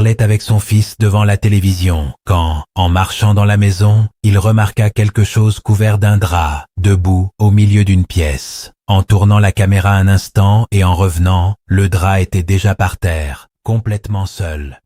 parlait avec son fils devant la télévision, quand, en marchant dans la maison, il remarqua quelque chose couvert d'un drap, debout au milieu d'une pièce. En tournant la caméra un instant et en revenant, le drap était déjà par terre, complètement seul.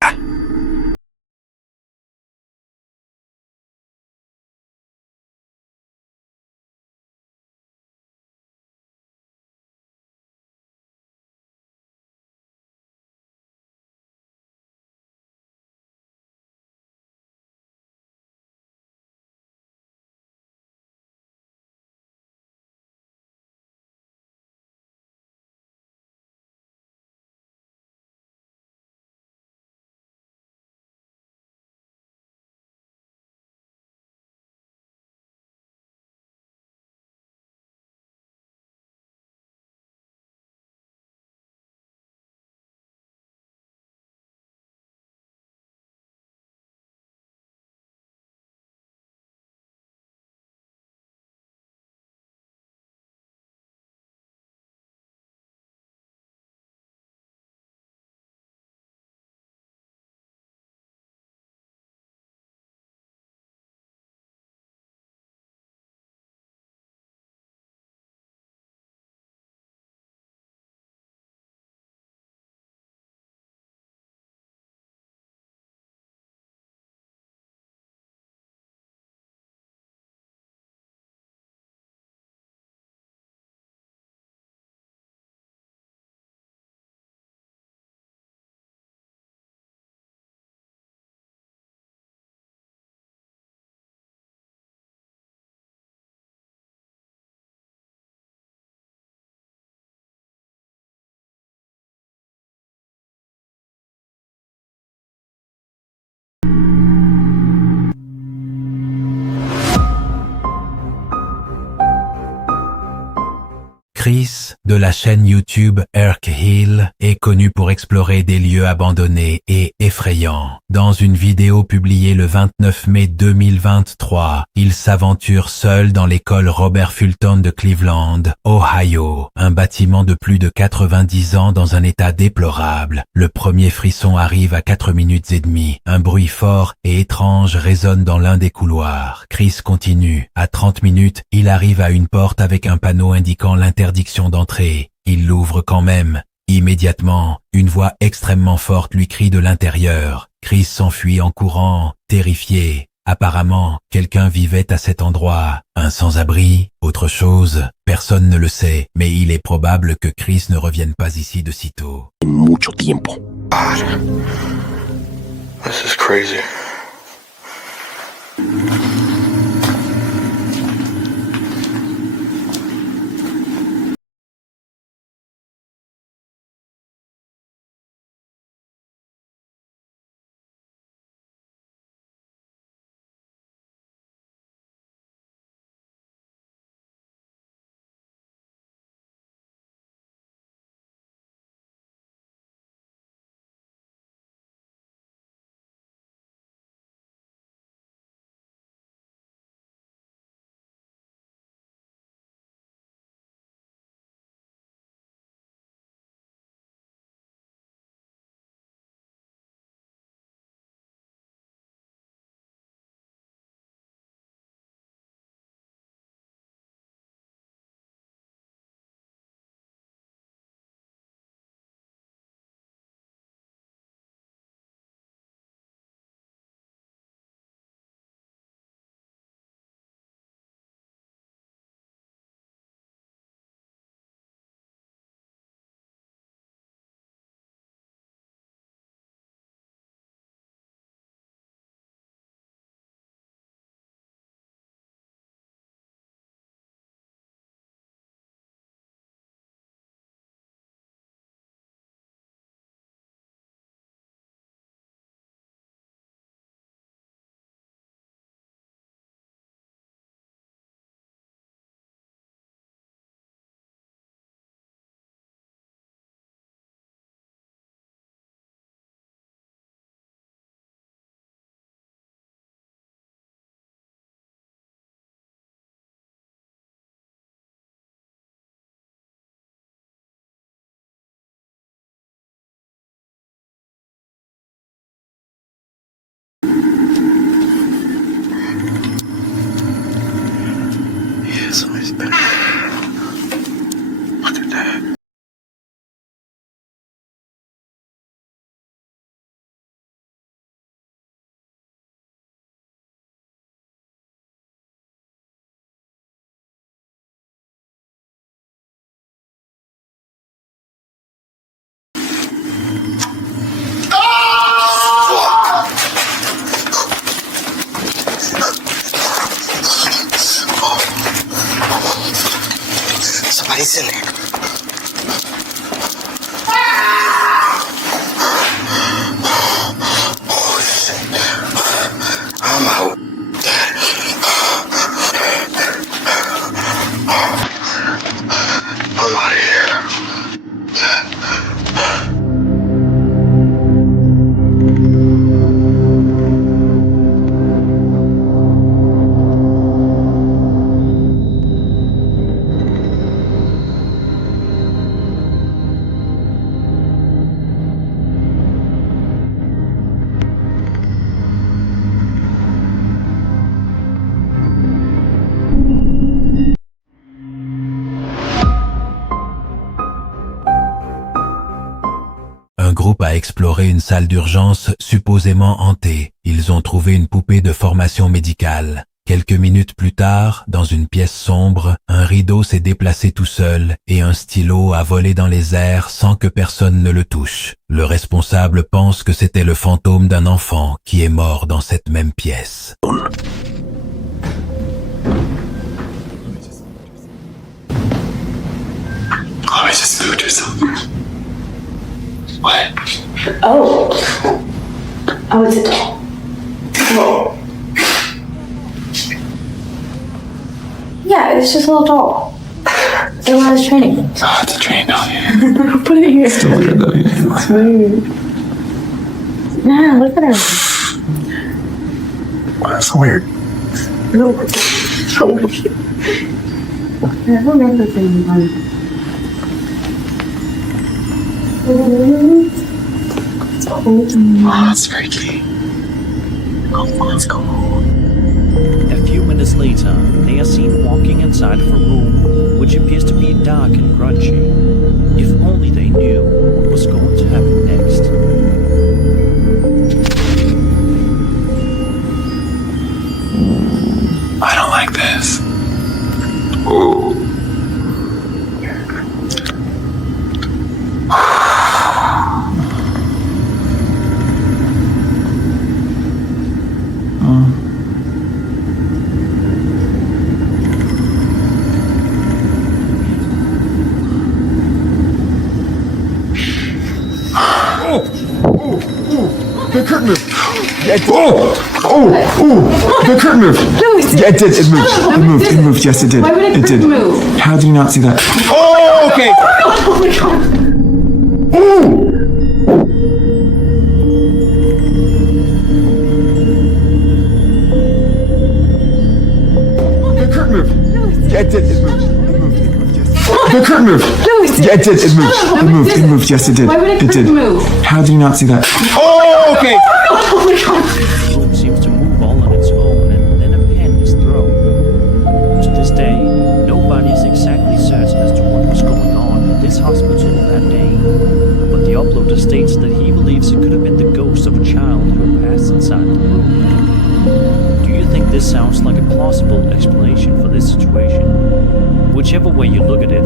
Chris, de la chaîne YouTube Erk Hill, est connu pour explorer des lieux abandonnés et effrayants. Dans une vidéo publiée le 29 mai 2023, il s'aventure seul dans l'école Robert Fulton de Cleveland, Ohio, un bâtiment de plus de 90 ans dans un état déplorable. Le premier frisson arrive à 4 minutes et demie. Un bruit fort et étrange résonne dans l'un des couloirs. Chris continue. À 30 minutes, il arrive à une porte avec un panneau indiquant l'interdiction d'entrée. Il l'ouvre quand même. Immédiatement, une voix extrêmement forte lui crie de l'intérieur. Chris s'enfuit en courant, terrifié. Apparemment, quelqu'un vivait à cet endroit. Un sans-abri, autre chose, personne ne le sait, mais il est probable que Chris ne revienne pas ici de sitôt. Mucho tiempo. God. This is crazy. It's always been. Look at that. Somebody's in there. Oh shit. I'm out. I'm out of here. Un groupe a exploré une salle d'urgence supposément hantée. Ils ont trouvé une poupée de formation médicale. Quelques minutes plus tard, dans une pièce sombre, un rideau s'est déplacé tout seul et un stylo a volé dans les airs sans que personne ne le touche. Le responsable pense que c'était le fantôme d'un enfant qui est mort dans cette même pièce. Chloe, just do it yourself. What? Oh. Oh, it's a doll. Oh. Yeah, it's just a little doll. It was training. Oh, it's a train down here. Put it here. Still weird though. It's weird. Nah, look at her. Well, that's so weird. No. So weird. I don't remember being one. It's cold. Oh, that's freaky. Oh, let's go. A few minutes later, they are seen walking inside of a room which appears to be dark and grungy. If only they knew what was going to happen next. I don't like this. Ooh. The curtain moved. Yeah, the curtain moved. No, it's Yeah, it did. It moved. It moved. It moved. Yes, it did. Why would a It did. curtain move? How did you not see that? Oh, okay. Oh my god. The curtain moved. No, it's Yeah, it did. It moved. It moved. It moved. Yes. The curtain moved. No, it's Yeah, it did. It moved. No, It moved. It didn't. moved. Yes, it did. Why would a It did. curtain move? How did you not see that? Oh, okay. Oh my god. The room seems to move all on its own and then a pen is thrown. To this day, nobody is exactly certain as to what was going on in this hospital that day. But the uploader states that he believes it could have been the ghost of a child who passed inside the room. Do you think this sounds like a plausible explanation for this situation? Whichever way you look at it,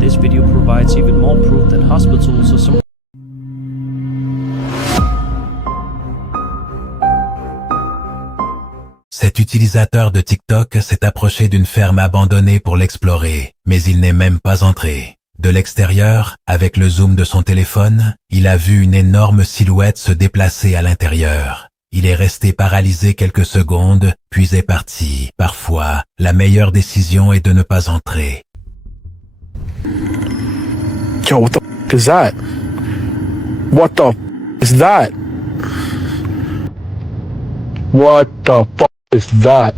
this video provides even more proof that hospitals are some Cet utilisateur de TikTok s'est approché d'une ferme abandonnée pour l'explorer, mais il n'est même pas entré. De l'extérieur, avec le zoom de son téléphone, il a vu une énorme silhouette se déplacer à l'intérieur. Il est resté paralysé quelques secondes, puis est parti. Parfois, la meilleure décision est de ne pas entrer. Yo, what the f is that? What the f is that? What the f is that?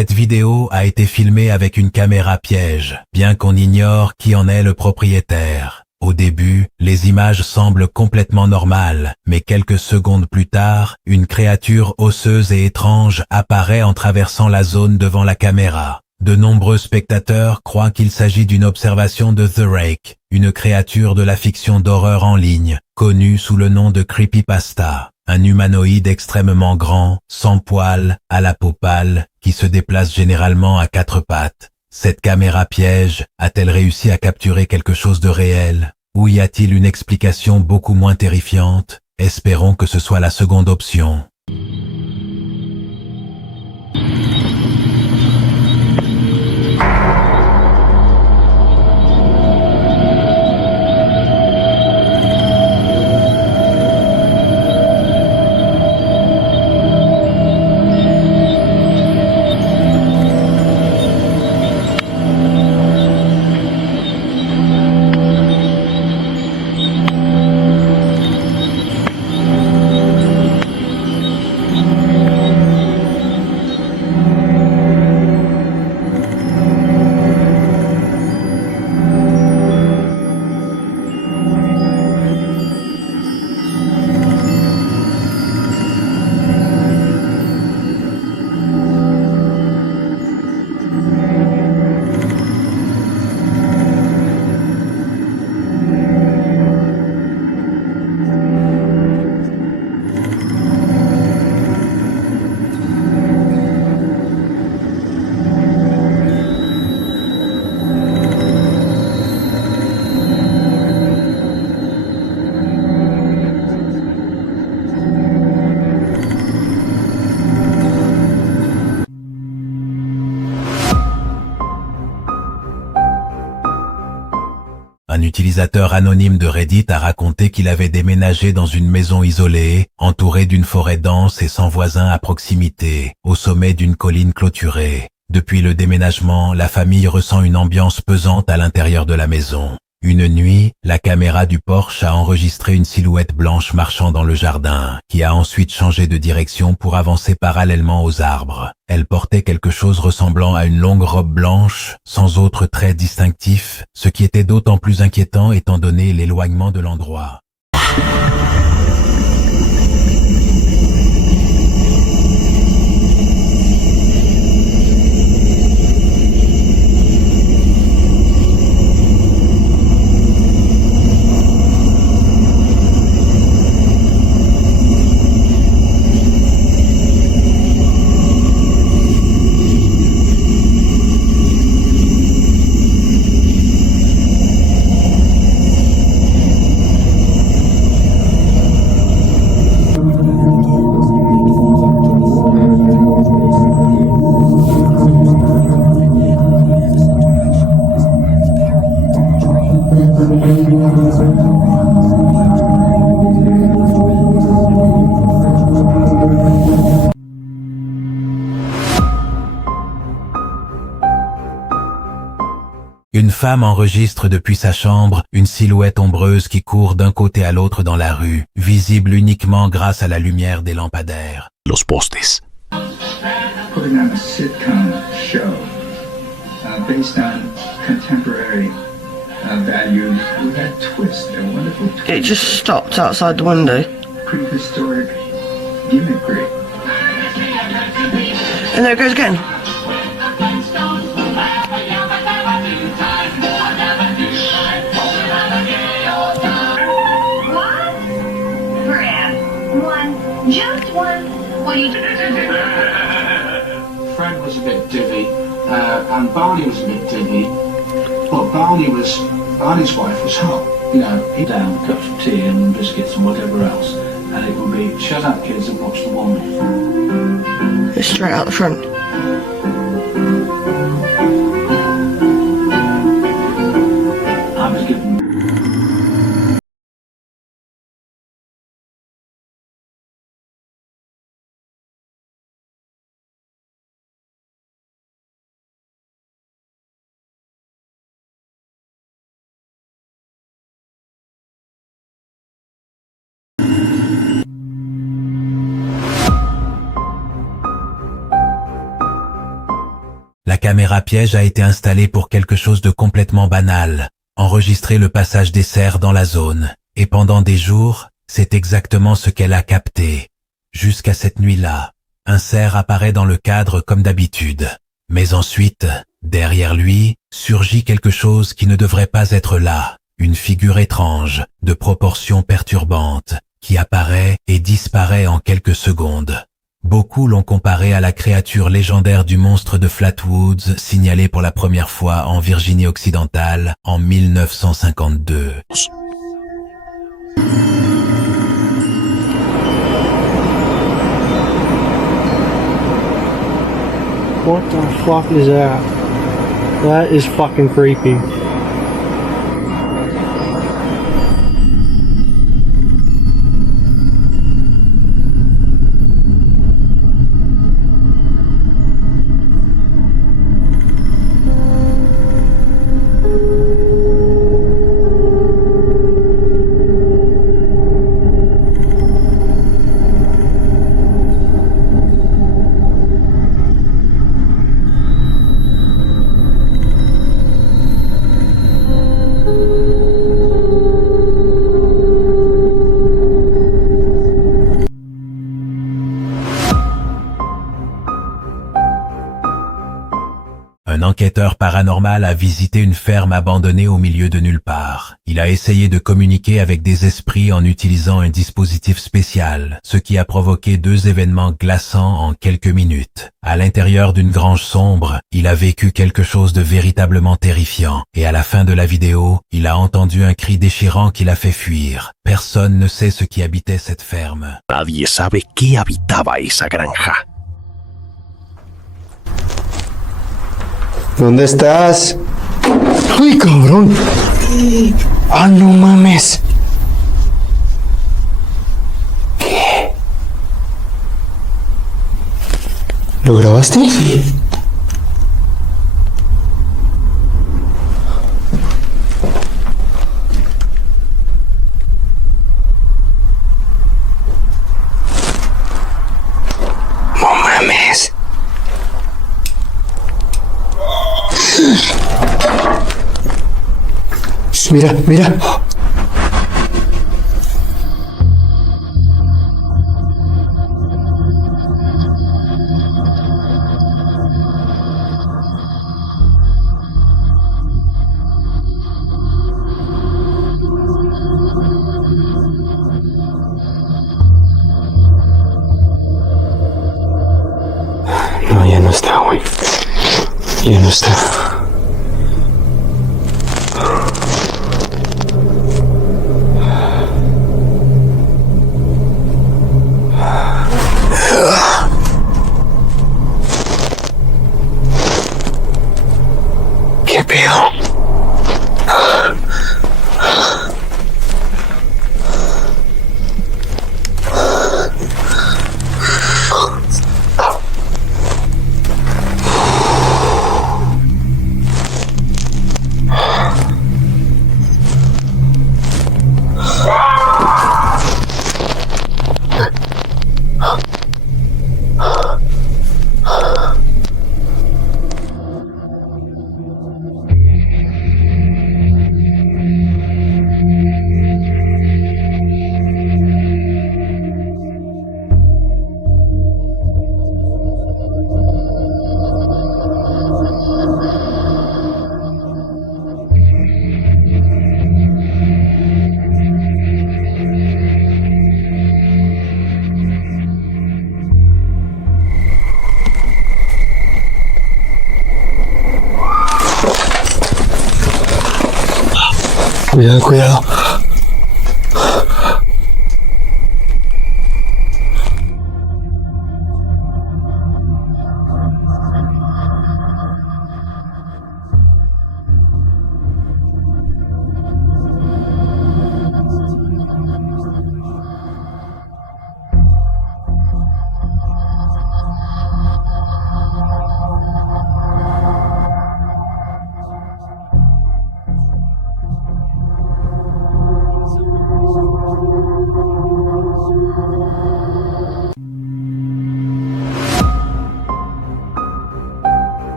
Cette vidéo a été filmée avec une caméra piège, bien qu'on ignore qui en est le propriétaire. Au début, les images semblent complètement normales, mais quelques secondes plus tard, une créature osseuse et étrange apparaît en traversant la zone devant la caméra. De nombreux spectateurs croient qu'il s'agit d'une observation de The Rake, une créature de la fiction d'horreur en ligne, connue sous le nom de Creepypasta, un humanoïde extrêmement grand, sans poils, à la peau pâle, qui se déplace généralement à 4 pattes. Cette caméra piège a-t-elle réussi à capturer quelque chose de réel? Ou y a-t-il une explication beaucoup moins terrifiante? Espérons que ce soit la seconde option. Un utilisateur anonyme de Reddit a raconté qu'il avait déménagé dans une maison isolée, entourée d'une forêt dense et sans voisins à proximité, au sommet d'une colline clôturée. Depuis le déménagement, la famille ressent une ambiance pesante à l'intérieur de la maison. Une nuit, la caméra du porche a enregistré une silhouette blanche marchant dans le jardin, qui a ensuite changé de direction pour avancer parallèlement aux arbres. Elle portait quelque chose ressemblant à une longue robe blanche, sans autre trait distinctif, ce qui était d'autant plus inquiétant étant donné l'éloignement de l'endroit. Une femme enregistre depuis sa chambre une silhouette ombreuse qui court d'un côté à l'autre dans la rue, visible uniquement grâce à la lumière des lampadaires. Los postes. Putting on a sitcom show based on contemporary values with that twist, a wonderful twist. It just stopped outside the window. Prehistoric gimmickry. And there it goes again. Just one. What do you do? Fred was a bit divvy, and Barney was a bit divvy. But Barney's wife was hot. You know, he'd down cups of tea and biscuits and whatever else, and it would be shut up, kids, and watch the Wonder. It's straight out the front. I was given. caméra piège a été installée pour quelque chose de complètement banal, enregistrer le passage des cerfs dans la zone. Et pendant des jours, c'est exactement ce qu'elle a capté. Jusqu'à cette nuit-là, un cerf apparaît dans le cadre comme d'habitude. Mais ensuite, derrière lui, surgit quelque chose qui ne devrait pas être là. Une figure étrange, de proportions perturbantes, qui apparaît et disparaît en quelques secondes. Beaucoup l'ont comparé à la créature légendaire du monstre de Flatwoods, signalé pour la première fois en Virginie occidentale en 1952. What the fuck is that? That is fucking creepy. Un enquêteur paranormal a visité une ferme abandonnée au milieu de nulle part. Il a essayé de communiquer avec des esprits en utilisant un dispositif spécial, ce qui a provoqué 2 événements glaçants en quelques minutes. À l'intérieur d'une grange sombre, il a vécu quelque chose de véritablement terrifiant, et à la fin de la vidéo, il a entendu un cri déchirant qui l'a fait fuir. Personne ne sait ce qui habitait cette ferme. Nadie sabe qué habitaba esa granja. ¿Dónde estás? ¡Ay, cabrón! ¡Ah, no mames! ¿Qué? ¿Lo grabaste? Sí. ¡No mames! Mira, mira. No, ya no está, güey. Ya no está. ¿Qué pedo? Cuidado, cuidado.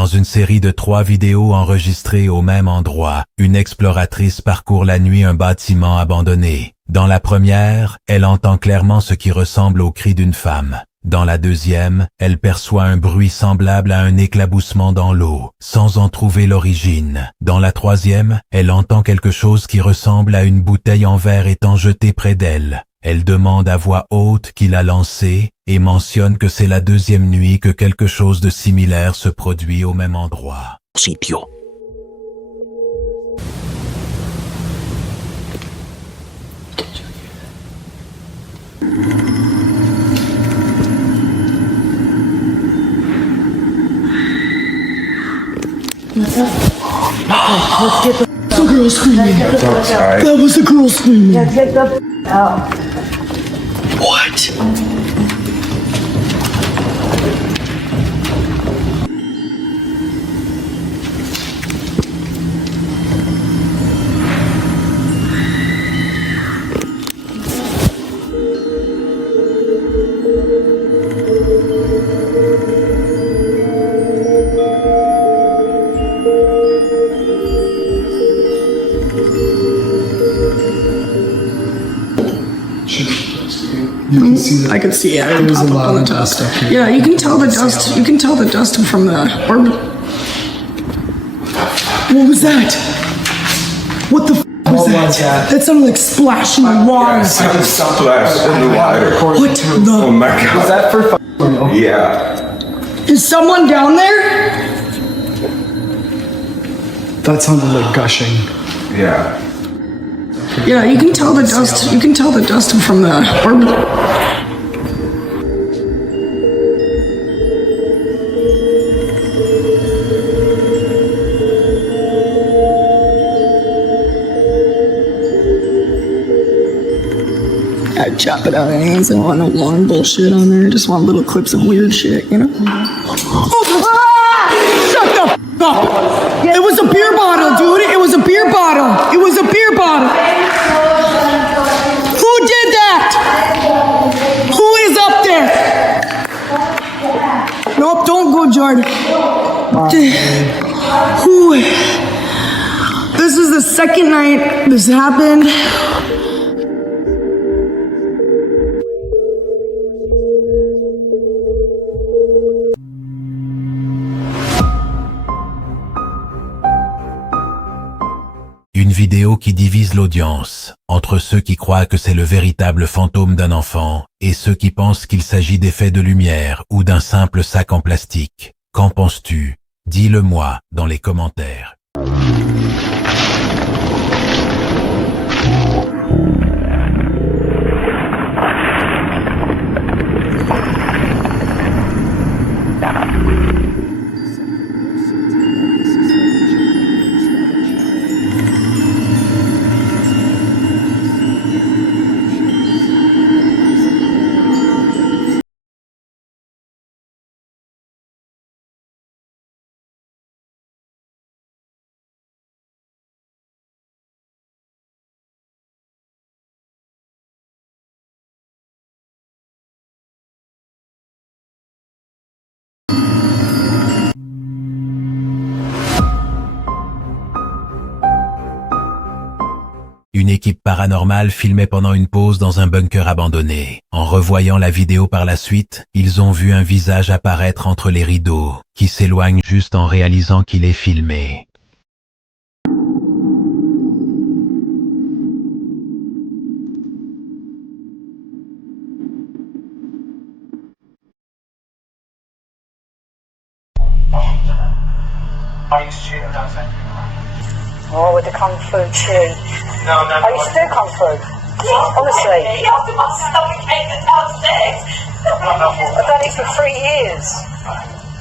Dans une série de 3 vidéos enregistrées au même endroit, une exploratrice parcourt la nuit un bâtiment abandonné. Dans la première, elle entend clairement ce qui ressemble au cri d'une femme. Dans la deuxième, elle perçoit un bruit semblable à un éclaboussement dans l'eau, sans en trouver l'origine. Dans la troisième, elle entend quelque chose qui ressemble à une bouteille en verre étant jetée près d'elle. Elle demande à voix haute qui l'a lancée et mentionne que c'est la deuxième nuit que quelque chose de similaire se produit au même endroit. Sitio. The girl screaming. That was a girl screaming. Yeah, get the out. What? You can see that. I could see it. There was a lot of dust up here. Yeah, you can tell the dust. You can tell the dust from the orb. What was that? What the was that? That sounded like splashing water. Splash in the water. What the? Oh my god. Was that for real? Yeah. Is someone down there? That sounded like gushing. Yeah. Yeah, you can tell the dust. You can tell the dust from the orb. I chop it out of hands. I don't want no long bullshit on there. I just want little clips of weird shit, you know? Shut the f up! It was a beer bottle, dude. It was a beer bottle. It was a beer bottle. Who did that? Who is up there? Nope, don't go, Jordan. Who? This is the second night this happened. Une vidéo qui divise l'audience, entre ceux qui croient que c'est le véritable fantôme d'un enfant et ceux qui pensent qu'il s'agit d'effets de lumière ou d'un simple sac en plastique. Qu'en penses-tu? Dis-le-moi dans les commentaires. Une équipe paranormale filmait pendant une pause dans un bunker abandonné. En revoyant la vidéo par la suite, ils ont vu un visage apparaître entre les rideaux, qui s'éloigne juste en réalisant qu'il est filmé. Oh, with the Kung Fu tune. No. Are you still Kung Fu? Honestly. My stomach ache downstairs. I've done it for 3 years.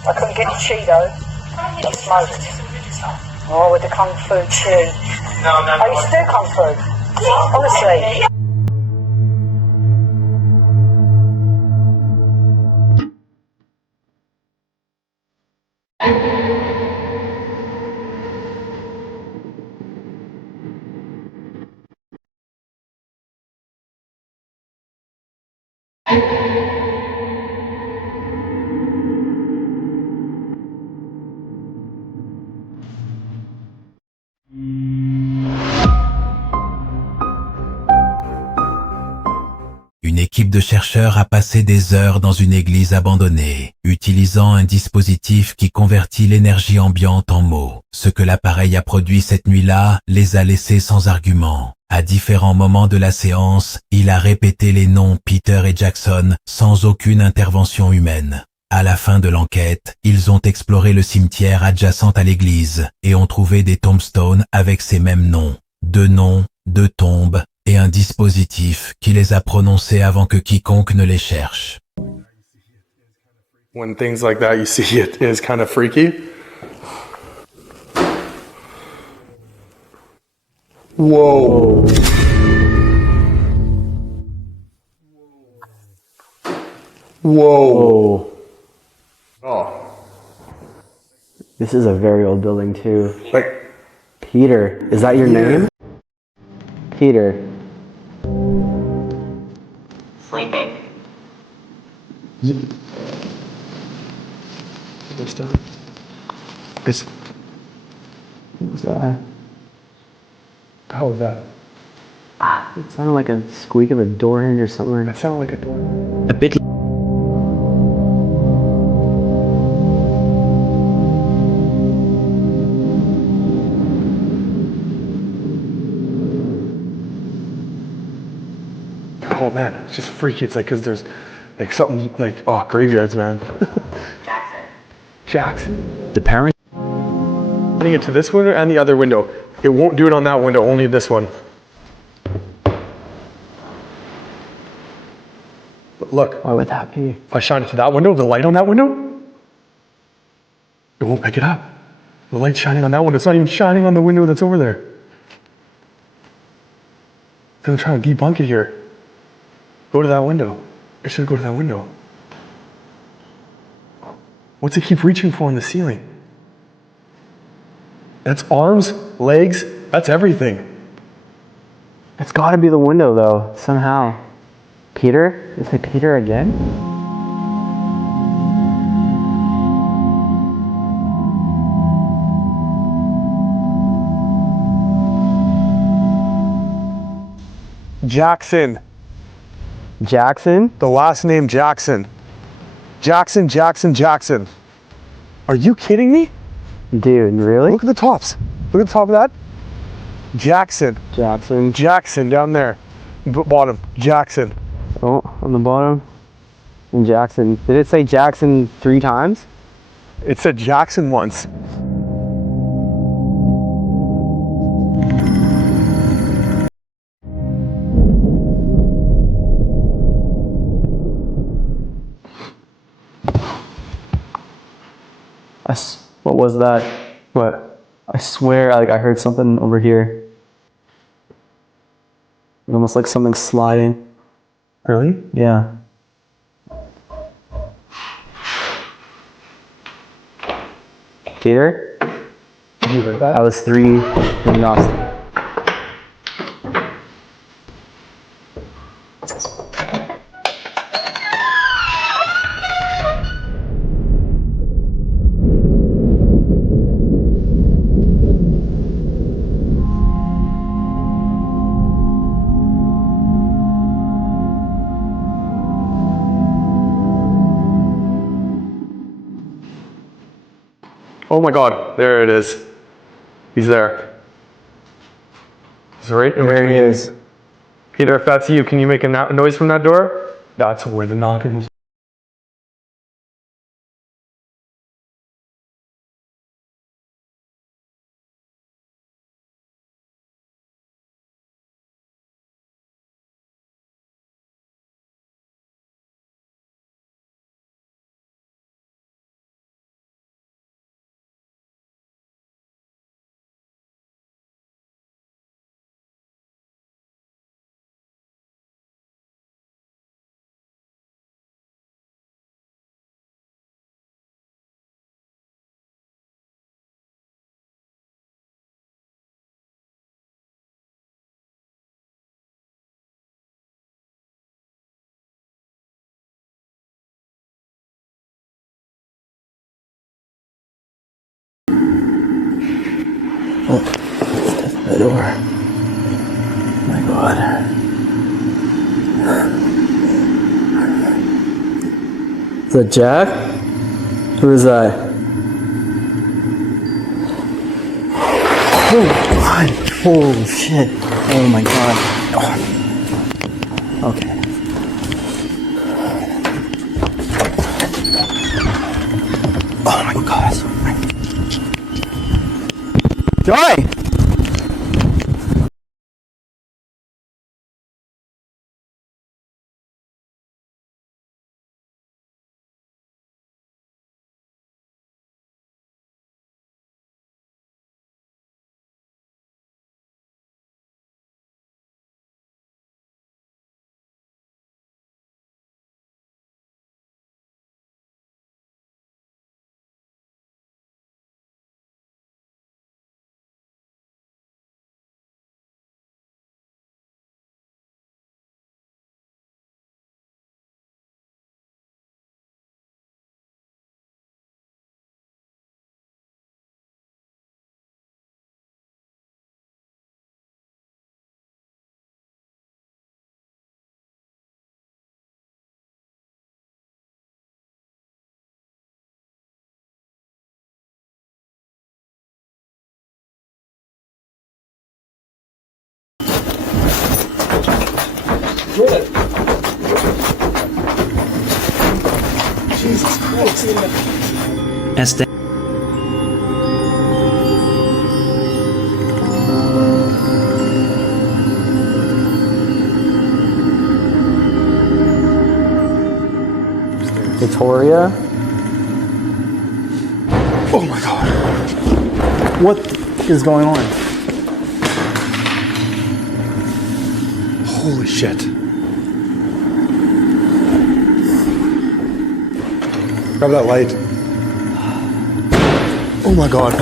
I couldn't get the Cheeto. I smoked. Oh, with the Kung Fu tune. No. Are you still Kung Fu? Honestly. Une équipe de chercheurs a passé des heures dans une église abandonnée, utilisant un dispositif qui convertit l'énergie ambiante en mots. Ce que l'appareil a produit cette nuit-là les a laissés sans argument. À différents moments de la séance, il a répété les noms Peter et Jackson sans aucune intervention humaine. À la fin de l'enquête, ils ont exploré le cimetière adjacent à l'église et ont trouvé des tombstones avec ces mêmes noms. 2 noms, 2 tombes et un dispositif qui les a prononcés avant que quiconque ne les cherche. When things like that you see, it is kind of freaky. Whoa. Whoa. Oh. This is a very old building too. Like, Peter, is that your name? Peter. Sleeping. it's, What was that? how was that? It sounded like a squeak of a door hinge or something. That sounded like a door. A bit Oh man, it's just freaky. It's like, cause there's like something like, oh, graveyards, man. Jackson. the parents Putting it to this window and the other window. It won't do it on that window, only this one. But look, Why would that be? if I shine it to that window, the light on that window, it won't pick it up. The light's shining on that window. It's not even shining on the window that's over there. I'm trying to debunk it here. Go to that window. It should go to that window. What's it keep reaching for in the ceiling? That's arms, legs, that's everything. It's gotta be the window though, somehow. Peter? Is it Peter again? Jackson. Jackson? The last name Jackson. Jackson, Jackson, Jackson. Are you kidding me? Dude, really? Look at the tops. Look at the top of that. Jackson. Jackson. Jackson down there. Bottom. Jackson. Oh, on the bottom. And Jackson. Did it say Jackson 3 times? It said Jackson once. What was that? What? I swear, like I heard something over here. Almost like something sliding. Really? Yeah. Peter? You heard that? I was 3 agnostic. Oh my God, there it is. He's there. He's right in There between. he is. Peter, if that's you, can you make a noise from that door? That's where the knocking is. The door. Oh my God. Is that Jack? Who is that? Oh god. Holy shit. Oh my god. Oh. Okay. Oh my god. Joy! Jesus Christ. As they Victoria? Oh my god. What is going on? Holy shit. Grab that light. Oh my god.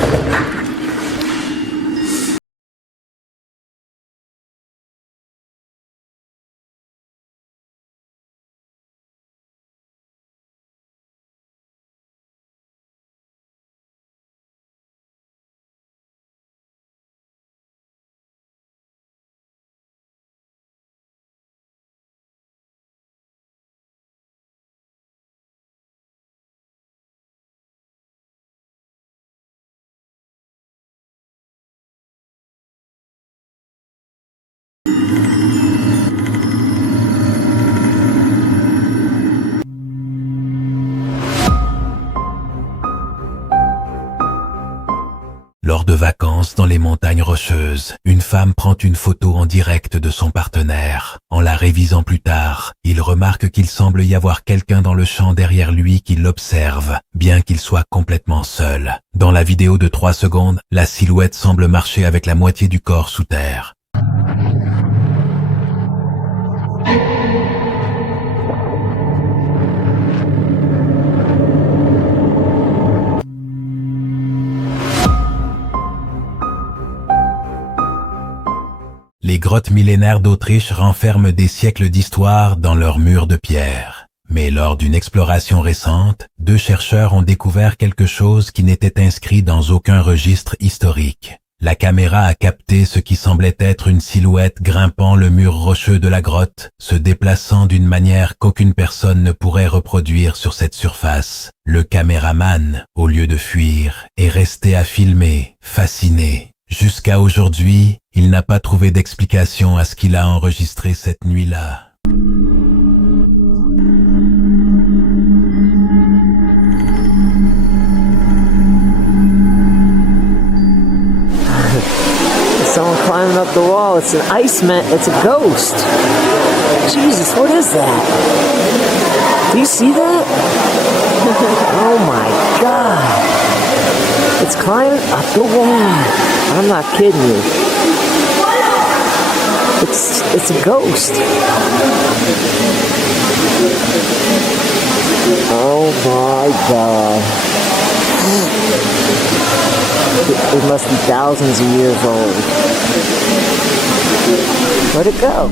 Lors de vacances dans les montagnes rocheuses, une femme prend une photo en direct de son partenaire. En la révisant plus tard, il remarque qu'il semble y avoir quelqu'un dans le champ derrière lui qui l'observe, bien qu'il soit complètement seul. Dans la vidéo de 3 secondes, la silhouette semble marcher avec la moitié du corps sous terre. Les grottes millénaires d'Autriche renferment des siècles d'histoire dans leurs murs de pierre. Mais lors d'une exploration récente, 2 chercheurs ont découvert quelque chose qui n'était inscrit dans aucun registre historique. La caméra a capté ce qui semblait être une silhouette grimpant le mur rocheux de la grotte, se déplaçant d'une manière qu'aucune personne ne pourrait reproduire sur cette surface. Le caméraman, au lieu de fuir, est resté à filmer, fasciné. Jusqu'à aujourd'hui, il n'a pas trouvé d'explication à ce qu'il a enregistré cette nuit-là. Someone climbing up the wall. It's an Iceman. It's a ghost. Jesus, what is that? Do you see that? Oh my God. It's climbing up the wall. I'm not kidding you. It's a ghost. Oh my God. It must be thousands of years old. Where'd it go?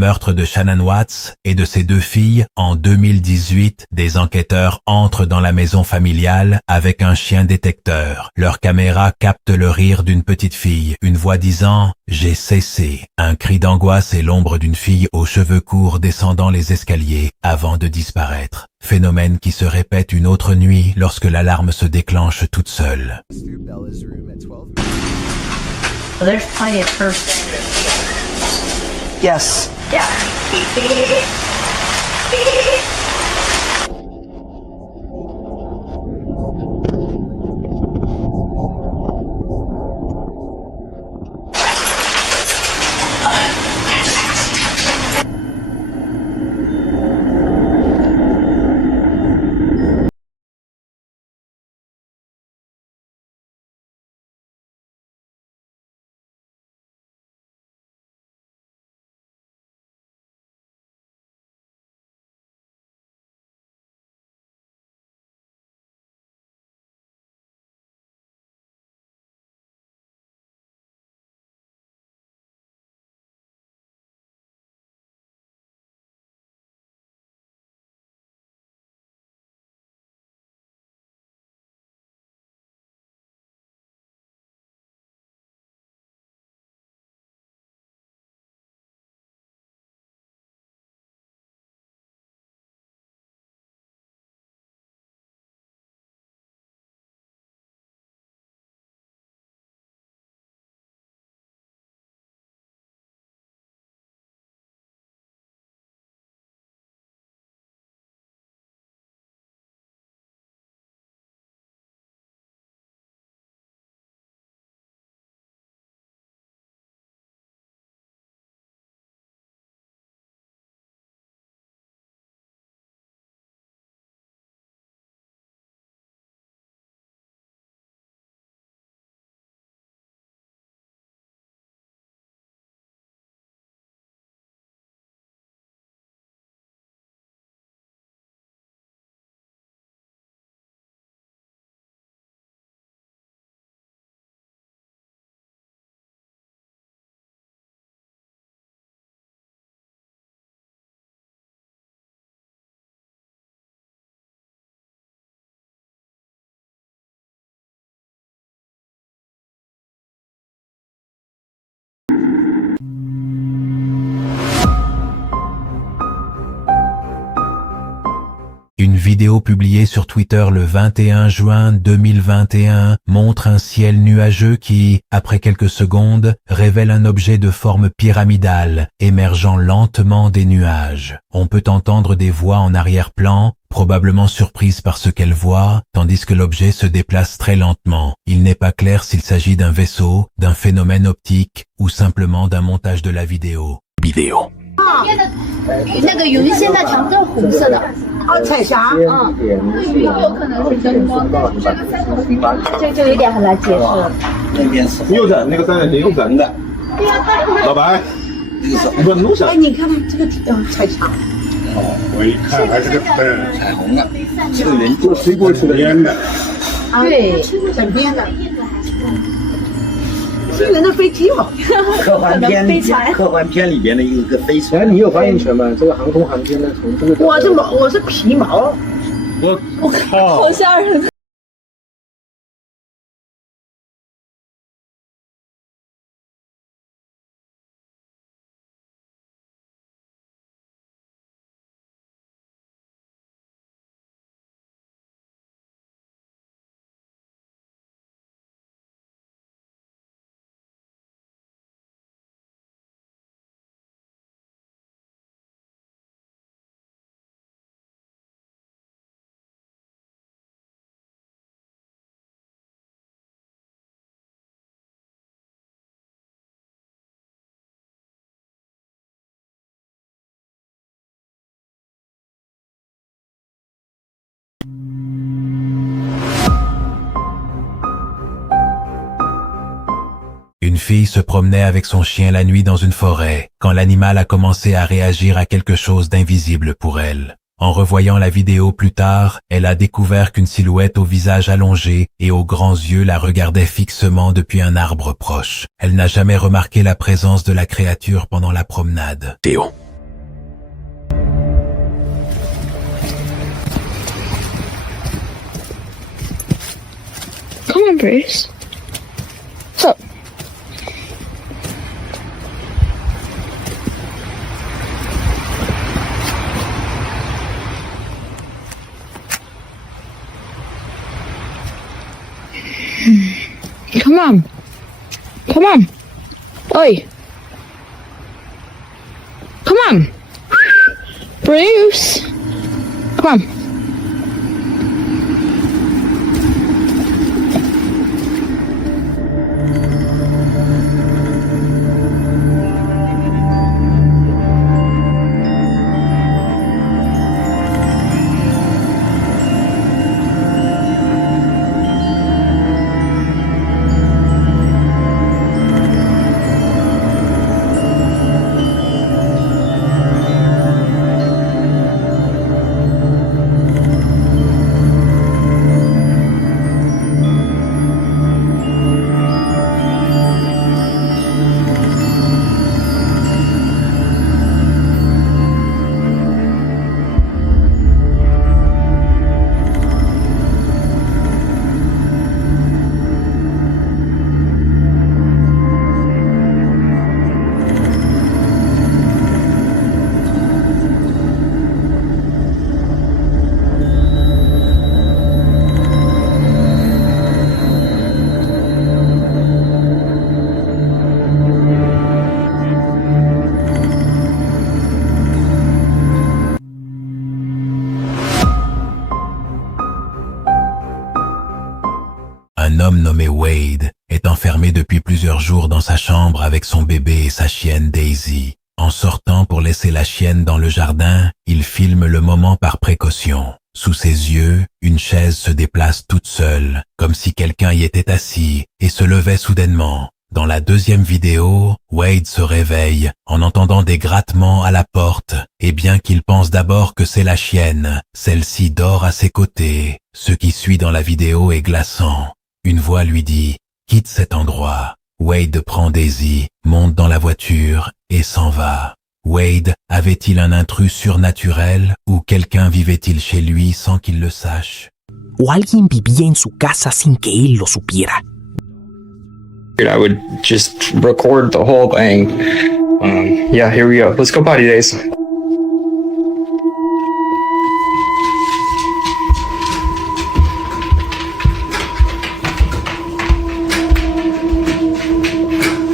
meurtre de Shannon Watts et de ses 2 filles, en 2018, des enquêteurs entrent dans la maison familiale avec un chien détecteur. Leur caméra capte le rire d'une petite fille, une voix disant « J'ai cessé », un cri d'angoisse et l'ombre d'une fille aux cheveux courts descendant les escaliers avant de disparaître. Phénomène qui se répète une autre nuit lorsque l'alarme se déclenche toute seule. There's plenty of proof. Yes. Yeah. Une vidéo publiée sur Twitter le 21 juin 2021 montre un ciel nuageux qui, après quelques secondes, révèle un objet de forme pyramidale émergeant lentement des nuages. On peut entendre des voix en arrière-plan, probablement surprises par ce qu'elles voient, tandis que l'objet se déplace très lentement. Il n'est pas clair s'il s'agit d'un vaisseau, d'un phénomène optique ou simplement d'un montage de la vidéo. 那个云现在全部都是红色的。哦，彩霞。有可能是灯光。就有点很难解释。那边是右转，那个站是右转的。老白，那个是路上。哎，你看看这个彩霞。哦，我一看还是个彩虹啊，这个人就飞过去的边的。对，整边的。是人的飞机嘛？科幻片里边的一个飞船。哎，你有发言权吗？这个航空航天的从这个。我是皮毛。我靠！好吓人。Une fille se promenait avec son chien la nuit dans une forêt, quand l'animal a commencé à réagir à quelque chose d'invisible pour elle. En revoyant la vidéo plus tard, elle a découvert qu'une silhouette au visage allongé et aux grands yeux la regardait fixement depuis un arbre proche. Elle n'a jamais remarqué la présence de la créature pendant la promenade. Théo, Come on, Bruce. What's up? Come on. Come on. Oi. Come on. Bruce. Come on. Un homme nommé Wade est enfermé depuis plusieurs jours dans sa chambre avec son bébé et sa chienne Daisy. En sortant pour laisser la chienne dans le jardin, il filme le moment par précaution. Sous ses yeux, une chaise se déplace toute seule, comme si quelqu'un y était assis, et se levait soudainement. Dans la deuxième vidéo, Wade se réveille en entendant des grattements à la porte, et bien qu'il pense d'abord que c'est la chienne, celle-ci dort à ses côtés. Ce qui suit dans la vidéo est glaçant. Une voix lui dit « Quitte cet endroit ». Wade prend Daisy, monte dans la voiture et s'en va. Wade avait-il un intrus surnaturel ou quelqu'un vivait-il chez lui sans qu'il le sache? O alguien vivía en su casa sin que él lo supiera. I would just record the whole thing. Yeah, here we go. Let's go potty days.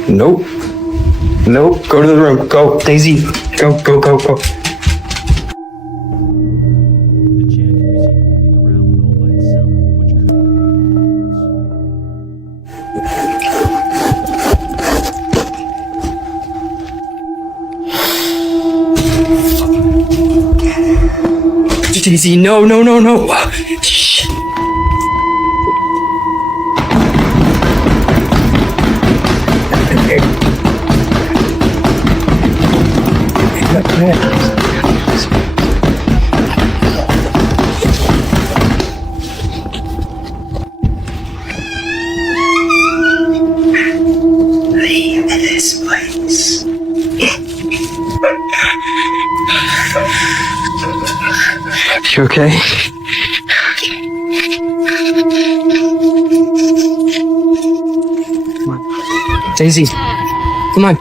Nope. Nope. Go to the room. Go, Daisy. Go, go, go, go. Daisy, no, no, no, no. Shh. Leave this place. You okay? Come on. Daisy, come on.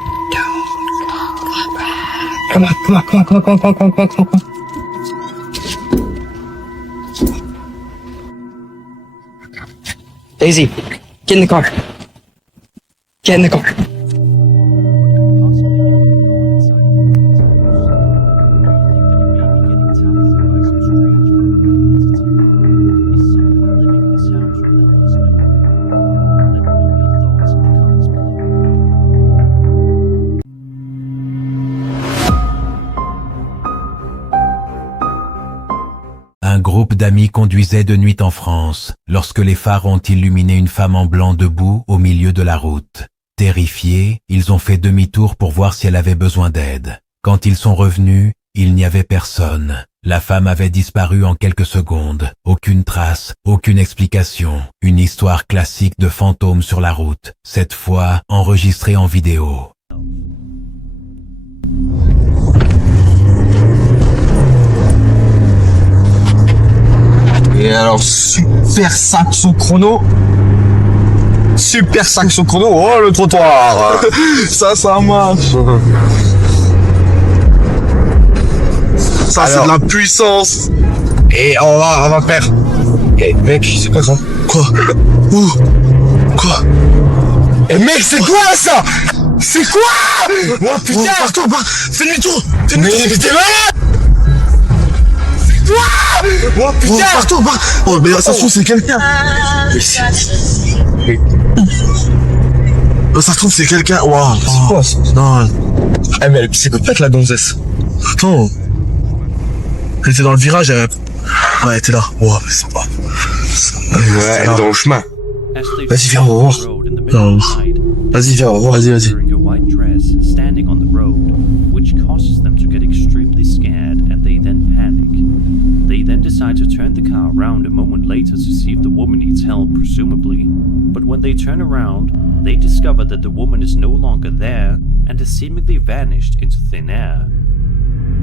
Come on, come on, come on, come on, come on, come on, come on, come on. Daisy, get in the car. Get in the car. Un groupe d'amis conduisait de nuit en France, lorsque les phares ont illuminé une femme en blanc debout au milieu de la route. Terrifiés, ils ont fait demi-tour pour voir si elle avait besoin d'aide. Quand ils sont revenus, il n'y avait personne. La femme avait disparu en quelques secondes. Aucune trace, aucune explication. Une histoire classique de fantômes sur la route, cette fois enregistrée en vidéo. Et alors, super 500 chrono. super sanction chrono. Oh, le trottoir. Ça marche. Ça, c'est de la puissance. Et on va faire. Eh, mec, c'est quoi ça? Quoi? Ouh. Quoi? Eh, mec, c'est quoi ça? C'est quoi? Oh putain! Fais demi-tour! Mais t'es malade! C'est quoi? Oh putain! Oh, mais ça se trouve, c'est quelqu'un! Ça se trouve, c'est quelqu'un! Waouh! C'est quoi ça? Non! Eh, mais elle est psychopathe, la gonzesse! Attends! Elle était dans le virage, ouais, elle était là. Wow, mais c'est pas. Ouais, elle est dans le chemin. Vas-y, viens, on va voir. Non. Vas-y, viens, on va voir, vas-y. Wearing a white dress, standing on the road, which causes them to get extremely scared and they then panic. They then decide to turn the car around a moment later to see if the woman needs help, presumably. But when they turn around, they discover that the woman is no longer there and has seemingly vanished into thin air.